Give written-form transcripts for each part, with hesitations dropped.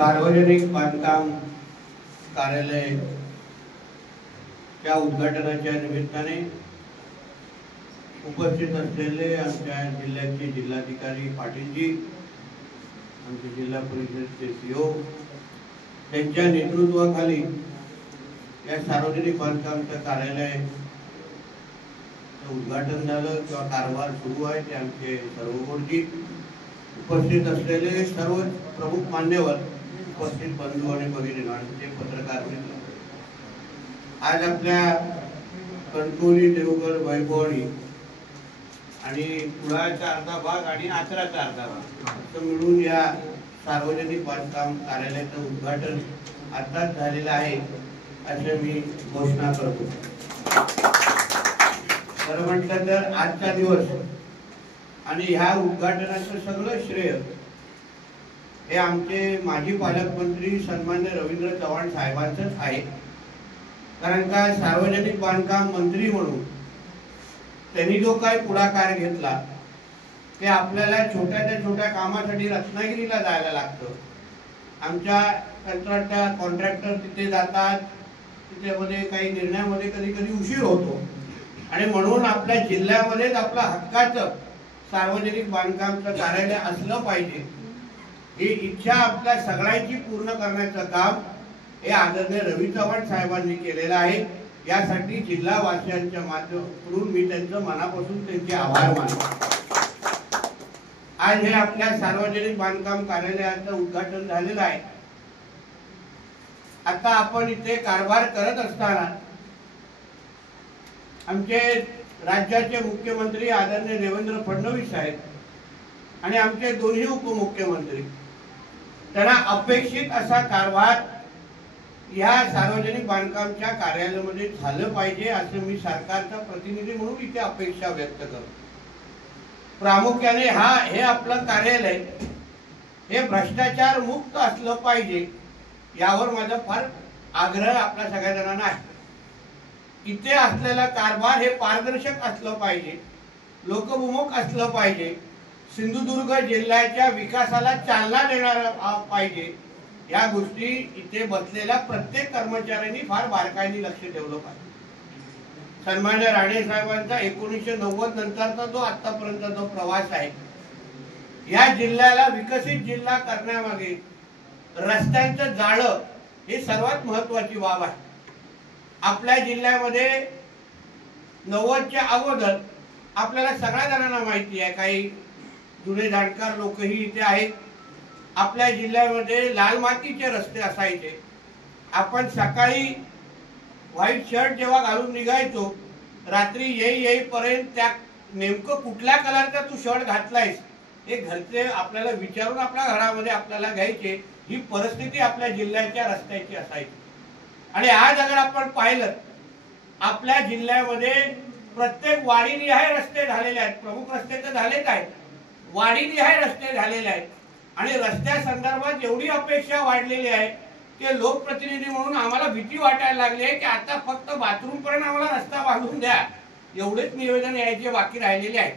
सार्वजनिक बांधकाम कार्यालयाच्या उद्घाटनाच्या निमित्ताने उपस्थित असलेले आमच्या जिल्ह्याचे जिल्हाधिकारी पाटीलजी, आमचे जिल्हा परिषदेचे सीओ यांच्या नेतृत्वाखाली या सार्वजनिक बांधकामचं कार्यालय उद्घाटन झालं किंवा कारभार सुरू आहे ते आमचे सर्वगुणजी, उपस्थित असलेले सर्व प्रमुख मान्यवर, उपस्थित बंधू आणि भगिनींनो, पत्रकार मित्र, आज आपल्या कणकवली, देवगड, वैभववाडी आणि कुडाळचा अर्धा भाग आणि आचराचा अर्धा भाग असं मिळून या सार्वजनिक बांधकाम कार्यालयाचं उद्घाटन आताच झालेलं आहे असे मी घोषणा करतो। खरं म्हटलं तर आजचा दिवस आणि ह्या उद्घाटनाचं सगळं श्रेय हे आमचे माजी पालकमंत्री सन्मान्य रवींद्र चव्हाण साहेबांचंच आहे। कारण का सार्वजनिक बांधकाम मंत्री म्हणून त्यांनी जो काही पुढाकार घेतला ते आपल्याला छोट्याच्या छोट्या कामासाठी रत्नागिरीला जायला लागतं। आमच्या कंत्राटदार कॉन्ट्रॅक्टर तिथे जातात, तिथे काही निर्णयामध्ये कधी कधी उशीर होतो आणि म्हणून आपल्या जिल्ह्यामध्येच आपलं हक्काचं सार्वजनिक बांधकामचं कार्यालय असलं पाहिजे ही इच्छा आपल्या सगळ्यांची पूर्ण करण्याचं काम हे आदरणीय रवी चव्हाण साहेबांनी केलेलं आहे। यासाठी जिल्हावासियांच्या माध्यमातून मी त्यांचं मनापासून त्यांचे आभार मानतो। आज हे आपल्या सार्वजनिक बांधकाम कार्यालयाचं उद्घाटन झालेलं आहे। आता आपण इथे कारभार करत असताना आमचे राज्याचे मुख्यमंत्री आदरणीय देवेंद्र फडणवीस साहेब आणि आमचे दोन्ही उपमुख्यमंत्री त्यांना अपेक्षित असा कारभार या सार्वजनिक बांधकामच्या कार्यालयामध्ये झालं पाहिजे असं मी सरकारचा प्रतिनिधी म्हणून इथे अपेक्षा व्यक्त करतो। प्रामुख्याने हे आपलं कार्यालय हे भ्रष्टाचार मुक्त असलं पाहिजे यावर माझा फार आग्रह आपल्या सगळ्या जणांना आहे। इथे असलेला कारभार हे पारदर्शक असलं पाहिजे, लोकभिमुख असलं पाहिजे, सिंधुदुर्ग जिल्ह्याच्या विकासाला चालना देणारा पाहिजे। या गोष्टी इथे बसलेल्या प्रत्येक कर्मचाऱ्यांनी फार बारकाईने लक्ष ठेवलं पाहिजे। सन्मान्य राणे साहेबांचा 1990 नंतरचा जो आतापर्यंत जो प्रवास आहे, या जिल्ह्याला विकसित जिल्हा करण्यामागे रस्त्यांचं जाळं हे सर्वात महत्त्वाची बाब आहे। आपल्या जिल्ह्यामध्ये 90च्या अगोदर आपल्याला सगळ्या जणांना माहिती आहे, काही जुने जाणकार लोकही इथे आहेत। आपल्या जिल्ह्यामध्ये लाल मातीचे रस्ते असायचे। आपण सकाळी व्हाईट शर्ट जेव्हा घालून निघायचो, रात्री येईपर्यंत त्या नेमकं कुठल्या कलरचा तू शर्ट घातलायस हे घरचे आपल्याला विचारून आपल्या घरामध्ये आपल्याला घ्यायचे। ही परिस्थिती आपल्या जिल्ह्याच्या रस्त्याची असायची। आणि आज अगर आपण पाहिलं आपल्या जिल्ह्यामध्ये प्रत्येक वाडीनिहाय रस्ते झालेले आहेत। प्रमुख रस्ते तर झालेच आहेत, वाडीनिहाय रस्ते झालेले आहेत आणि रस्त्या संदर्भात एवढी अपेक्षा वाढलेली आहे की लोकप्रतिनिधी म्हणून आम्हाला भीती वाटायला लागली आहे की आता फक्त बाथरूम पर्यंत आम्हाला रस्ता बांधून द्या एवढेच निवेदन यायचे बाकी राहिलेले आहे।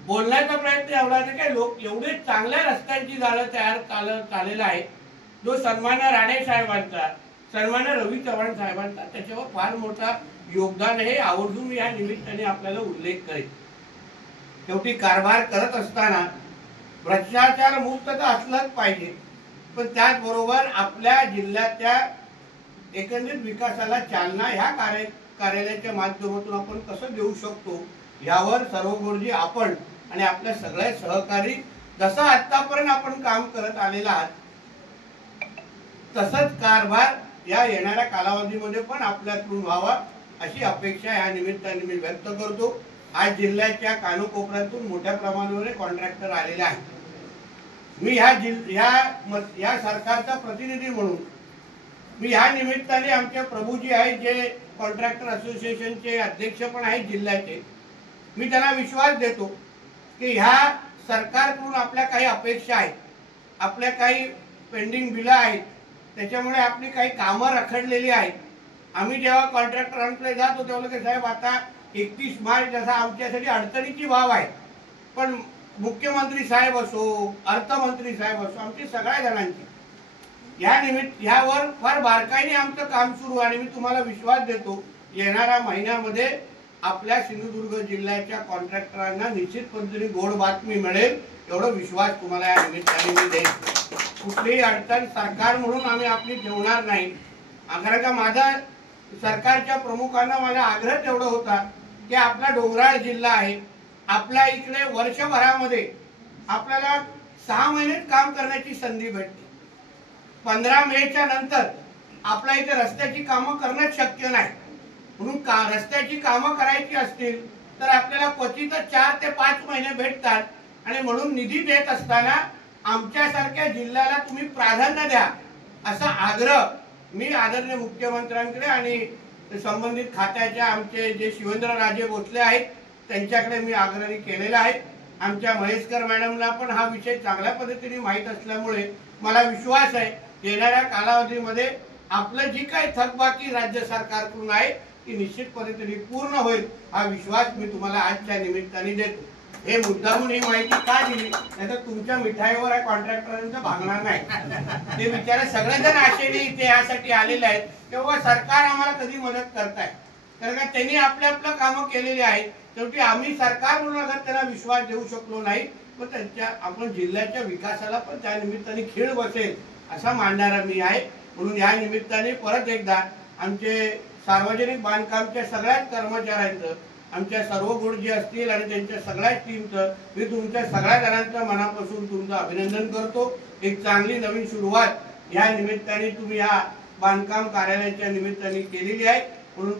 बोलण्याचा प्रयत्न एवढा आहे की लोक एवढे चांगल्या रस्त्यांची जाळं तयार चाललेलं आहे जो सन्मान्य राणे साहेबांचा, सन्मान्य रवी चव्हाण साहेबांचा त्याच्यावर फार मोठा योगदान आहे। आवर्जून या निमित्ताने आपल्याला उल्लेख करेल। शेवटी कारभार करत असताना भ्रष्टाचार मुक्त तर असलंच पाहिजे, पण त्याचबरोबर आपल्या जिल्ह्याच्या एकंदरीत विकासाला चालना ह्या कार्यालयाच्या माध्यमातून आपण कसं देऊ शकतो यावर सर्वगुणजी आपण आणि आपल्या सगळ्या सहकारी जसं आतापर्यंत आपण काम करत आलेला आहात तसंच कारभार या येणाऱ्या कालावधीमध्ये पण आपल्याकडून व्हावा अशी अपेक्षा या निमित्ताने मी व्यक्त करतो। आज जिल्ह्याच्या कानकोपऱ्यातून मोठ्या प्रमाणावर कॉन्ट्रॅक्टर आलेले आहेत। मी या सरकारचा प्रतिनिधी म्हणून मी ह्या निमित्ताने आमचे प्रभूजी आहेत जे कॉन्ट्रॅक्टर असोसिएशनचे अध्यक्ष पण आहेत जिल्ह्याचे, मी त्यांना विश्वास देतो की ह्या सरकारकडून आपल्या काही अपेक्षा आहेत, आपल्या काही पेंडिंग बिलं आहेत, त्याच्यामुळे आपली काही कामं रखडलेली आहेत। आम्ही जेव्हा कॉन्ट्रॅक्टरांकडे जातो तेव्हा साहेब आता 31 मार्च जसा आमच्यासाठी अडचणीची बाब आहे, पण मुख्यमंत्री साहेब असो, अर्थमंत्री साहेब असो, आमची सगळ्या जणांची यावर फार बारकाईने आमचं काम सुरू आणि मी तुम्हाला विश्वास देतो येणाऱ्या महिन्यामध्ये आपल्या सिंधुदुर्ग जिल्ह्याच्या कॉन्ट्रॅक्टरांना निश्चित पद्धतीने गोड बातमी मिळेल एवढा विश्वास तुम्हाला या निमित्ताने मी देईन। कुठलीही अडचण सरकार म्हणून आम्ही आपली ठेवणार नाही। कारण का माझा सरकारच्या प्रमुखांना माझा आग्रह तेवढा होता की आपला डोंगराळ जिल्हा आहे, आपल्या इकडे वर्षभरामध्ये आपल्याला 6 महिने काम करण्याची संधी भेटते। 15 मेच्या नंतर आपल्या इथे रस्त्याची कामं करणं शक्य नाही, म्हणून रस्त्याची कामं करायची असतील तर आपल्याला क्वचितच 4 ते 5 महिने भेटतात आणि म्हणून निधी देत असताना आमच्यासारख्या जिल्ह्याला तुम्ही प्राधान्य द्या असा आग्रह मी आदरणीय मुख्यमंत्र्यांकडे आणि संबंधित खात्याच्या आमचे जे शिवेंद्रराजे भोसले आहेत त्यांच्याकडे मी आग्रह केलेला आहे। आमच्या महेशकर मॅडमला पण हा विषय चांगल्या पद्धतीने माहीत असल्यामुळे मला विश्वास आहे येणाऱ्या कालावधीमध्ये आपलं जी काही थकबाकी राज्य सरकारकडून आहे ती निश्चित पद्धतीने पूर्ण होईल हा विश्वास मी तुम्हाला आजच्या निमित्ताने देतो। हे मुद्दामून ही माहिती का दिली नाहीतर तुमच्या मिठाईवर कॉन्ट्रॅक्टरांचं भागणार नाही। ते बिचारे सगळेजण आशेने इथे यासाठी आलेले आहेत तेव्हा सरकार आम्हाला कधी मदत करताय, कारण का त्यांनी आपलं कामं केलेली आहेत। शेवटी आम्ही सरकार म्हणून अगर त्यांना विश्वास देऊ शकलो नाही तर त्यांच्या आपण जिल्ह्याच्या विकासाला पण त्या निमित्ताने खीळ बसेल असा मानणारा मी आहे। म्हणून या निमित्ताने परत एकदा आमचे सार्वजनिक बांधकामच्या सगळ्याच कर्मचाऱ्यांचं आमच्या सर्व गुरुजी असतील आणि त्यांच्या सगळ्याच टीमचं मी तुमच्या सगळ्या जणांचं मनापासून तुमचं अभिनंदन करतो। एक चांगली नवीन सुरुवात या निमित्ताने तुम्ही या बांधकाम कार्यालयाच्या निमित्ताने केलेली आहे। म्हणून